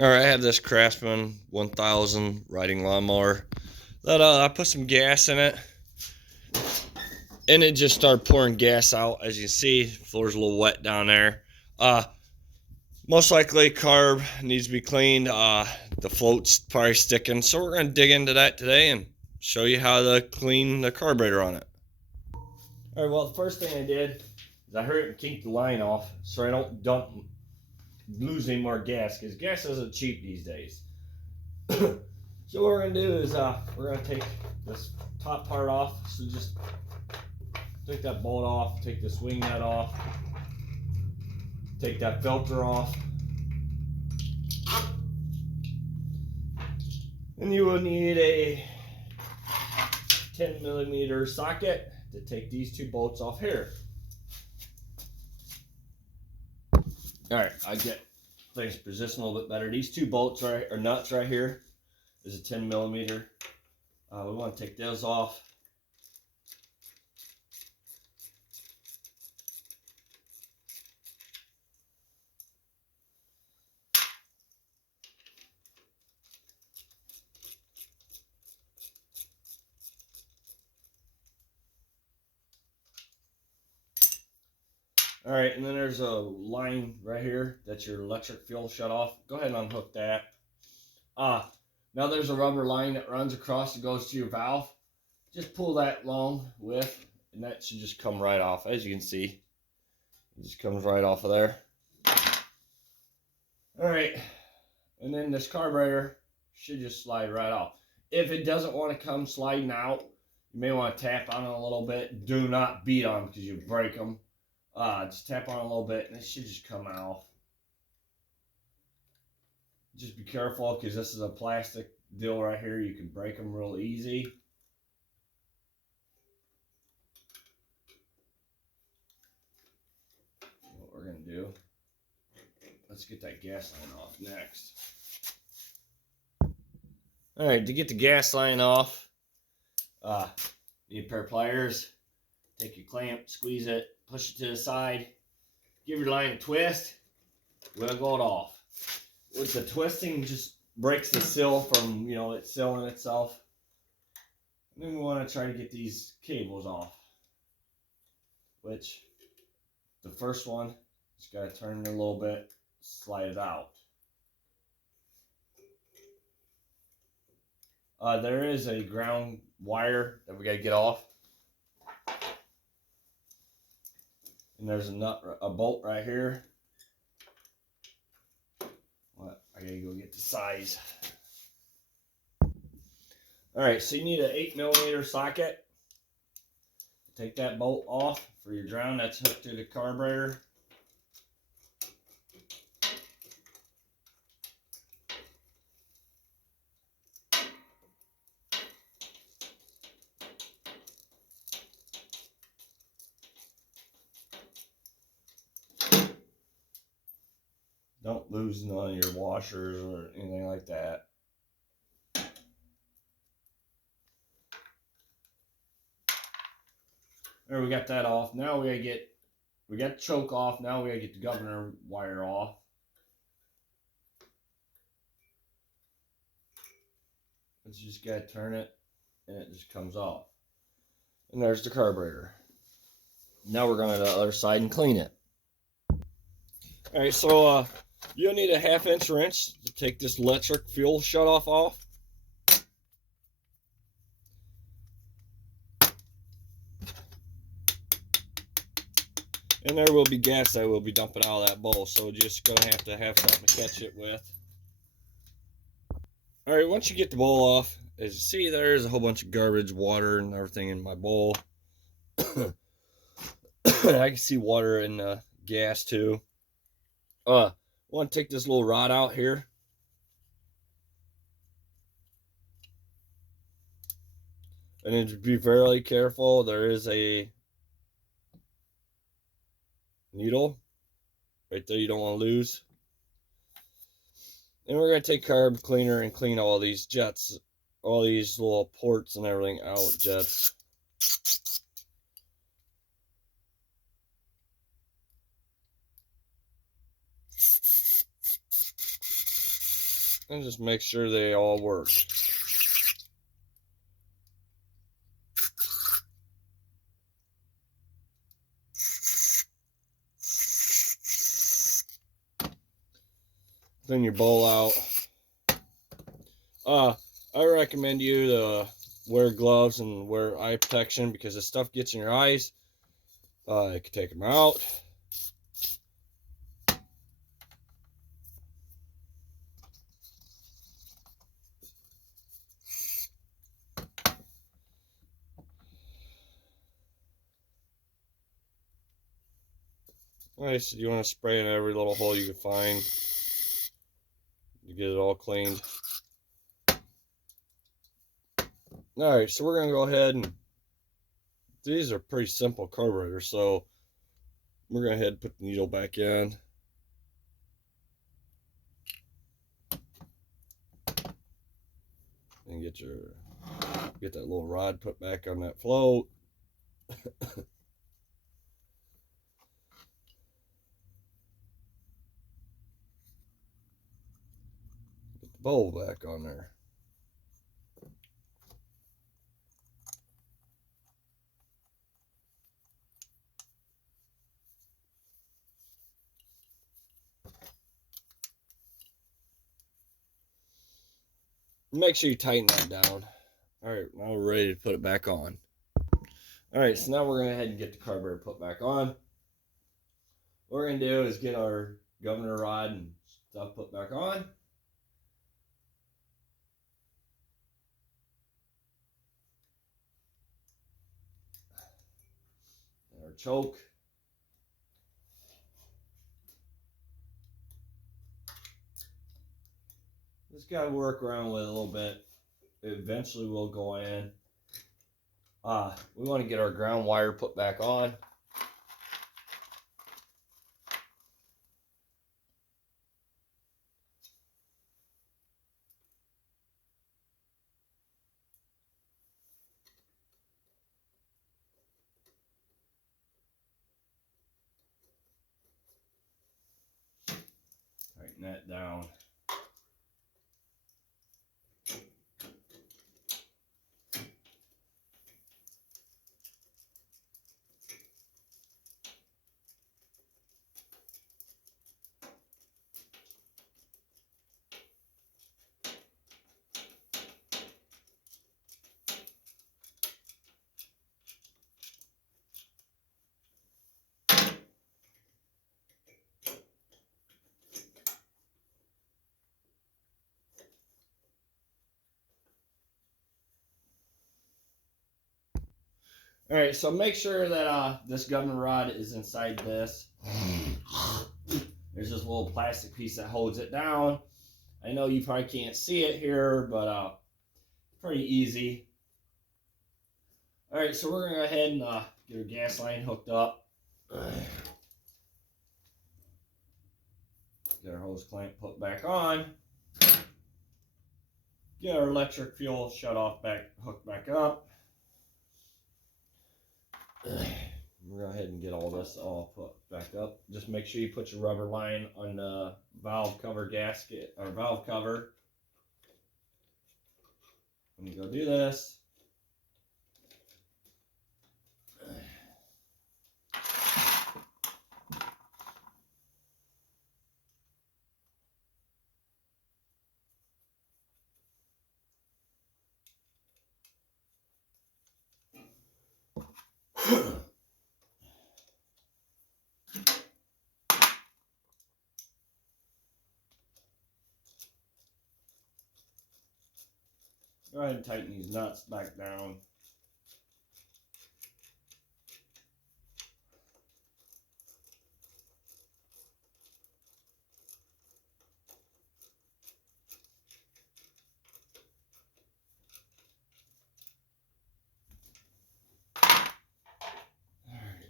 All right, I have this Craftsman 1000 riding lawnmower that I put some gas in it, and it just started pouring gas out. As you can see, the floor's a little wet down there. Uh, Most likely carb needs to be cleaned. The float's probably sticking, so we're gonna dig into that today and show you how to clean the carburetor on it. All right. Well, the first thing I did is I hurried and kinked the line off so I don't lose any more gas because gas isn't cheap these days. So what we're gonna do is we're gonna take this top part off. So just take that bolt off, take the swing nut off, take that filter off, and you will need a 10mm socket to take these two bolts off here. All right, I get things positioned a little bit better. These two bolts or nuts right here is a 10mm. We want to take those off. All right, and then there's a line right here that's your electric fuel shut off. Go ahead and unhook that. Now there's a rubber line that runs across and goes to your valve. Just pull that long with, and that should just come right off. As you can see, it just comes right off of there. All right, and then this carburetor should just slide right off. If it doesn't want to come sliding out, you may want to tap on it a little bit. Do not beat on them because you break them. Just tap on it a little bit and it should just come off. Just be careful because this is a plastic deal right here. You can break them real easy. What we're going to do, let's get that gas line off next. All right, to get the gas line off, need a pair of pliers. Take your clamp, squeeze it, push it to the side, give your line a twist, wiggle it off. With the twisting, just breaks the seal from, it sealing itself. And then we want to try to get these cables off, which the first one, just got to turn it a little bit, slide it out. There is a ground wire that we got to get off. And there's a bolt right here. I gotta go get the size. All right, so you need an 8mm socket. Take that bolt off for your ground that's hooked to the carburetor. Don't lose none of your washers or anything like that. There, we got that off. Now we got the choke off. Now we gotta get the governor wire off. You just gotta turn it and it just comes off. And there's the carburetor. Now we're going to the other side and clean it. All right, so you'll need a 1/2 wrench to take this electric fuel shutoff off. And there will be gas that will be dumping out of that bowl, so we're just going to have something to catch it with. All right, once you get the bowl off, as you see, there's a whole bunch of garbage, water, and everything in my bowl. I can see water and gas too. I want to take this little rod out here. And then be very careful. There is a needle right there you don't want to lose. And we're going to take carb cleaner and clean all these jets, all these little ports and everything out, jets. and just make sure they all work. Clean your bowl out. I recommend you to wear gloves and wear eye protection, because if stuff gets in your eyes, it can take them out. Alright, so you want to spray in every little hole you can find to get it all cleaned. Alright, so we're going to go ahead and, these are pretty simple carburetors, so we're going to go ahead and put the needle back in. And get that little rod put back on that float. Get the bowl back on there. Make sure you tighten that down. Alright, now we're ready to put it back on. Alright, so now we're going to go ahead and get the carburetor put back on. What we're going to do is get our governor rod and stuff put back on. And our choke. Just got to work around with it a little bit. It eventually will go in. We want to get our ground wire put back on. Tighten that down. Alright, so make sure that this governor rod is inside this. There's this little plastic piece that holds it down. I know you probably can't see it here, but pretty easy. Alright, so we're going to go ahead and get our gas line hooked up. Get our hose clamp put back on. Get our electric fuel shut off hooked back up. We're going to go ahead and get all this all put back up. Just make sure you put your rubber line on the valve cover gasket, or valve cover. When you go do this, go ahead and tighten these nuts back down.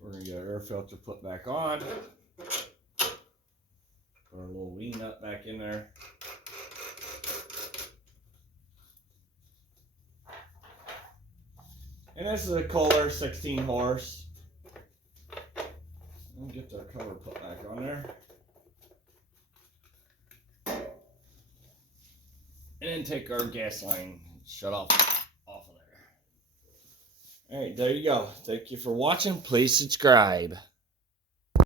We're going to get our air filter put back on. Put our little wing nut back in there. And this is a Kohler 16 horse. And get our cover put back on there. And then take our gas line, shut off of there. All right, there you go. Thank you for watching. Please subscribe.